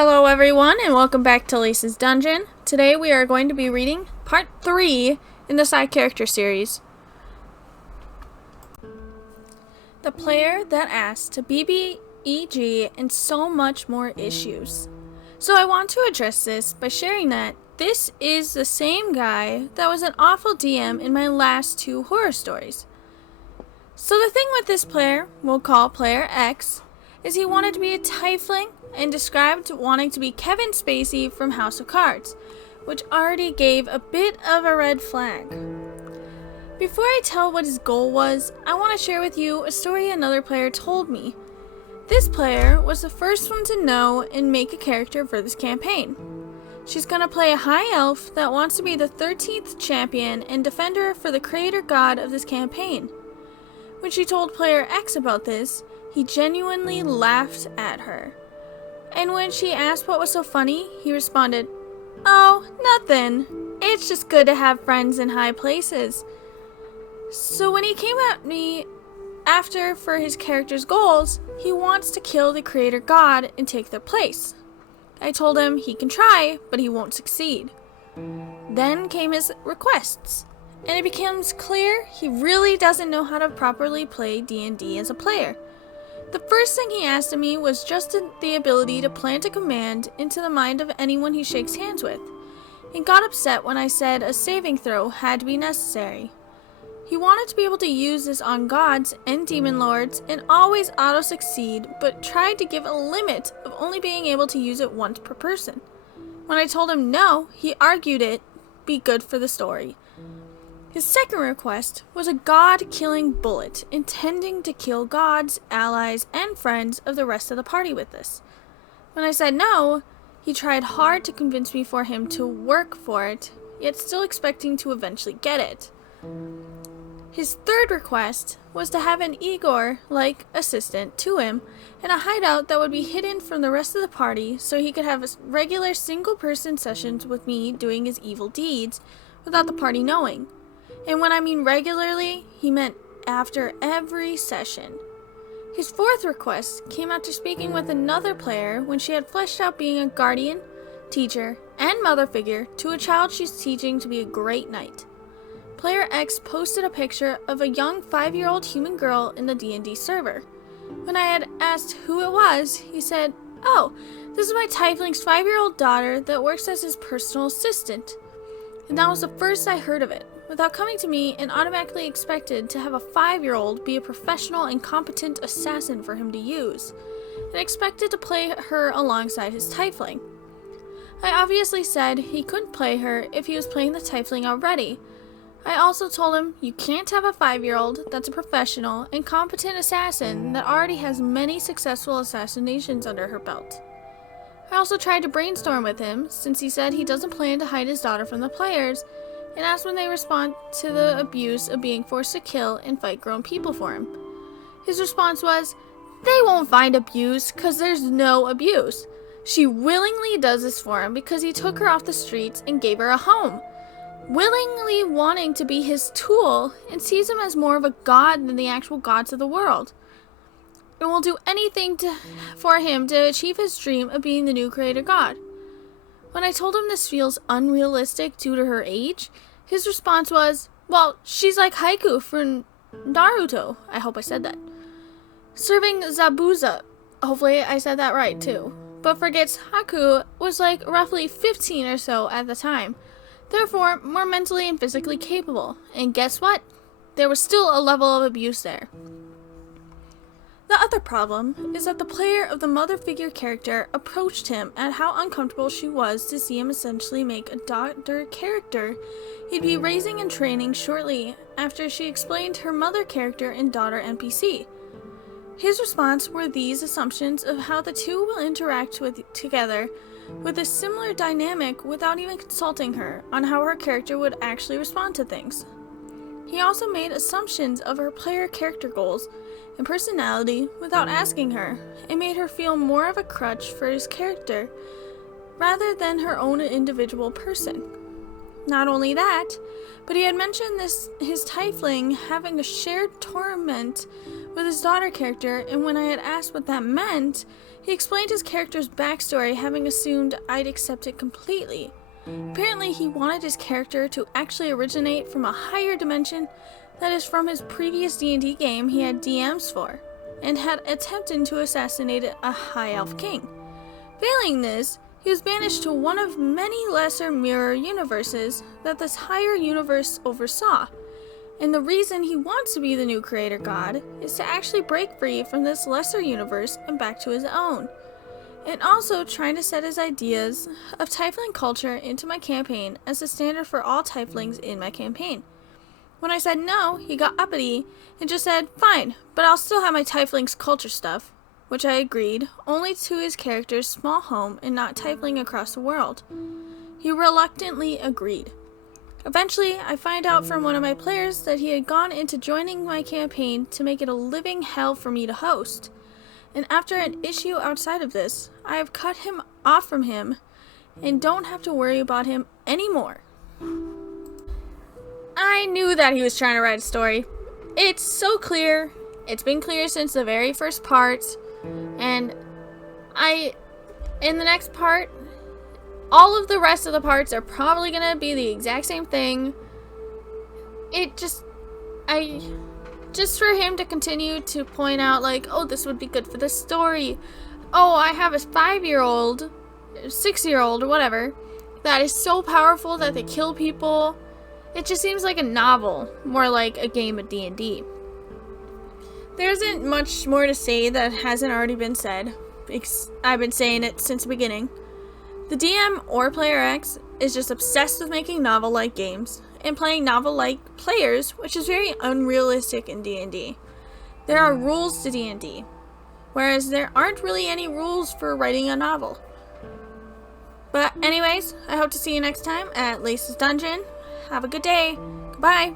Hello everyone and welcome back to Lisa's Dungeon. Today we are going to be reading part 3 in the side character series. The player that asked to BBEG and so much more issues. So I want to address this by sharing that this is the same guy that was an awful DM in my last 2 horror stories. So the thing with this player, we'll call player X, is he wanted to be a tiefling and described wanting to be Kevin Spacey from House of Cards, which already gave a bit of a red flag. Before I tell what his goal was, I want to share with you a story another player told me. This player was the first one to know and make a character for this campaign. She's going to play a high elf that wants to be the 13th champion and defender for the creator god of this campaign. When she told player X about this, he genuinely laughed at her. And when she asked what was so funny, he responded, "Oh, nothing. It's just good to have friends in high places." So when he came at me after for his character's goals, he wants to kill the creator god and take their place. I told him he can try, but he won't succeed. Then came his requests, and it becomes clear he really doesn't know how to properly play D&D as a player. The first thing he asked of me was just the ability to plant a command into the mind of anyone he shakes hands with, and got upset when I said a saving throw had to be necessary. He wanted to be able to use this on gods and demon lords and always auto-succeed, but tried to give a limit of only being able to use it once per person. When I told him no, he argued it be good for the story. His second request was a god-killing bullet, intending to kill gods, allies, and friends of the rest of the party with this. When I said no, he tried hard to convince me for him to work for it, yet still expecting to eventually get it. His third request was to have an Igor-like assistant to him, and a hideout that would be hidden from the rest of the party so he could have regular single-person sessions with me doing his evil deeds without the party knowing. And when I mean regularly, he meant after every session. His fourth request came after speaking with another player when she had fleshed out being a guardian, teacher, and mother figure to a child she's teaching to be a great knight. Player X posted a picture of a young 5-year-old human girl in the D&D server. When I had asked who it was, he said, "Oh, this is my tiefling's 5-year-old daughter that works as his personal assistant." And that was the first I heard of it, without coming to me and automatically expected to have a 5-year-old be a professional and competent assassin for him to use, and expected to play her alongside his tiefling. I obviously said he couldn't play her if he was playing the tiefling already. I also told him you can't have a 5-year-old that's a professional and competent assassin that already has many successful assassinations under her belt. I also tried to brainstorm with him, since he said he doesn't plan to hide his daughter from the players, and asked when they respond to the abuse of being forced to kill and fight grown people for him. His response was, "They won't find abuse, 'cause there's no abuse. She willingly does this for him because he took her off the streets and gave her a home. Willingly wanting to be his tool and sees him as more of a god than the actual gods of the world. And will do anything for him to achieve his dream of being the new creator god." When I told him this feels unrealistic due to her age, his response was, "Well, she's like Haiku from Naruto." I hope I said that. Serving Zabuza. Hopefully I said that right too. But forgets Haku was like roughly 15 or so at the time. Therefore, more mentally and physically capable. And guess what? There was still a level of abuse there. The other problem is that the player of the mother figure character approached him at how uncomfortable she was to see him essentially make a daughter character he'd be raising and training shortly after she explained her mother character and daughter NPC. His response were these assumptions of how the two will interact together with a similar dynamic without even consulting her on how her character would actually respond to things. He also made assumptions of her player character goals and personality without asking her, and made her feel more of a crutch for his character rather than her own individual person. Not only that, but he had mentioned his tiefling having a shared torment with his daughter character, and when I had asked what that meant, he explained his character's backstory, having assumed I'd accept it completely. Apparently, he wanted his character to actually originate from a higher dimension that is from his previous D&D game he had DMs for, and had attempted to assassinate a high elf king. Failing this, he was banished to one of many lesser mirror universes that this higher universe oversaw. And the reason he wants to be the new creator god is to actually break free from this lesser universe and back to his own. And also trying to set his ideas of tiefling culture into my campaign as the standard for all tieflings in my campaign. When I said no, he got uppity and just said, fine, but I'll still have my tieflings culture stuff, which I agreed, only to his character's small home and not tiefling across the world. He reluctantly agreed. Eventually, I find out from one of my players that he had gone into joining my campaign to make it a living hell for me to host. And after an issue outside of this, I have cut him off from him and don't have to worry about him anymore. I knew that he was trying to write a story. It's so clear. It's been clear since the very first part. And in the next part, all of the rest of the parts are probably gonna be the exact same thing. Just for him to continue to point out, like, oh, this would be good for the story. Oh, I have a 5-year-old, 6-year-old, or whatever, that is so powerful that they kill people. It just seems like a novel, more like a game of D&D. There isn't much more to say that hasn't already been said. I've been saying it since the beginning. The DM or Player X is just obsessed with making novel-like games and playing novel-like players, which is very unrealistic in D&D. There are rules to D&D, whereas there aren't really any rules for writing a novel. But anyways, I hope to see you next time at Lace's Dungeon. Have a good day. Goodbye.